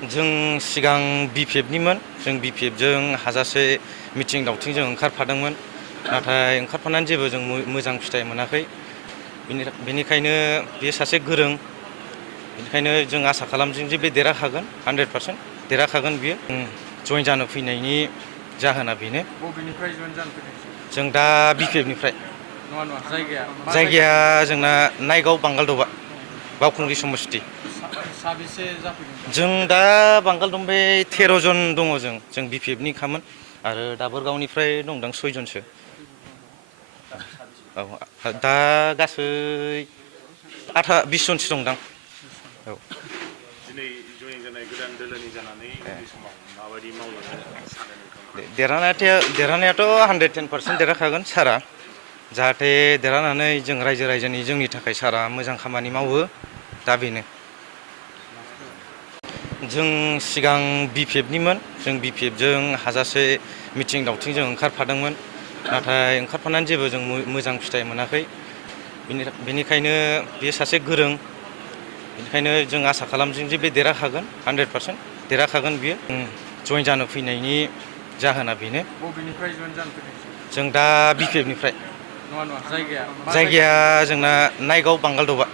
जों सिगां BPFनिमोन जों BPFजों हाजासे मिथिं दावथिंजों ओंखारफादोंमोन नाथाय ओंखारफानानै जेबो जों मोजां फिथाइ मोनाखै बेनिखायनो बेयो सासे गोरों बेनिखायनो जों आसा खालामदों जे बे देरहाखागोन 100% देरहाखागोन बियो जइन जानो फैनायनि जाहोना बेनो बबेनिफ्राय जइन जानो फैदों जों दा BPFनिफ्राय नङा नङा जायगाया मा जायगाया जोंना नायगाव बांगालदबा बावखुंग्रि समस्ति साबेसे जाफैदों जों दा बांगालदबा 13 जन दङ जों BPFनिखामोन आरो दाबोरगावनिफ्राय दंदां 6 जनसो औ दा गासै 20 जनसो दंदां औ दिनै जइन जानाय गोदान दोलोनि जानानै उननि समाव माबायदि मावलांनो सानो देरहानायाथ' 110% देरहाखागोन सारा जाहाथे देरहानानै जों रायजो रायजोनि जोंनि थाखाय सारा मोजां खामानि मावो दा बेनो जों सिगां BPFनिमोन जों BPFजों हाजासे मिथिं दावथिंजों ओंखारफादोंमोन नाथाय ओंखारफानानै जेबो जों मोजां फिथाइ मोनाखै बेनिखायनो बेयो सासे गोरों बेनिखायनो जों आसा खालामदों जे बे देरहाखागोन 100% देरहाखागोन बियो जों सिगां BPFनिमोन जों BPFजों हाजासे मिथिं दावथिंजों ओंखारफादोंमोन नाथाय ओंखारफानानै जेबो जों मोजां फिथाइ मोनाखै बेनिखायनो बेयो सासे गोरों बेनिखायनो जों आसा खालामदों जे बे देरहाखागोन 100% देरहाखागोन बियो जइन जानो फैनायनि जाहोना बेनो बबेनिफ्राय जइन जानो फैदों जों दा BPFनिफ्राय नङा नङा जायगाया मा जायगाया जोंना नायगाव बांगालदबा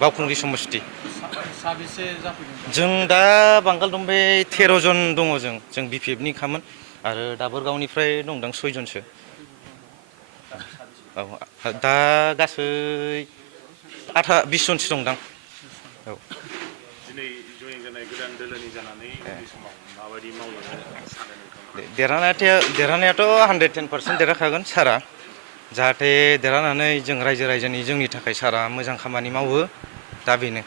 बावखुंग्रि समस्ति साबेसे जाफैदों जों दा बांगालदबा 13 जन दङ जों BPFनिखामोन आरो दाबोरगावनिफ्राय दंदां 6 जनसो औ दा गासै 20 जनसो दंदां औ दिनै जइन जानाय गोदान दोलोनि जानानै उननि समाव माबायदि मावलांनो सानो देरहानायाथ' 110% देरहाखागोन सारा जाहाथे देरहानानै जों रायजो रायजोनि जोंनि थाखाय सारा मोजां खामानि मावो दा बेनो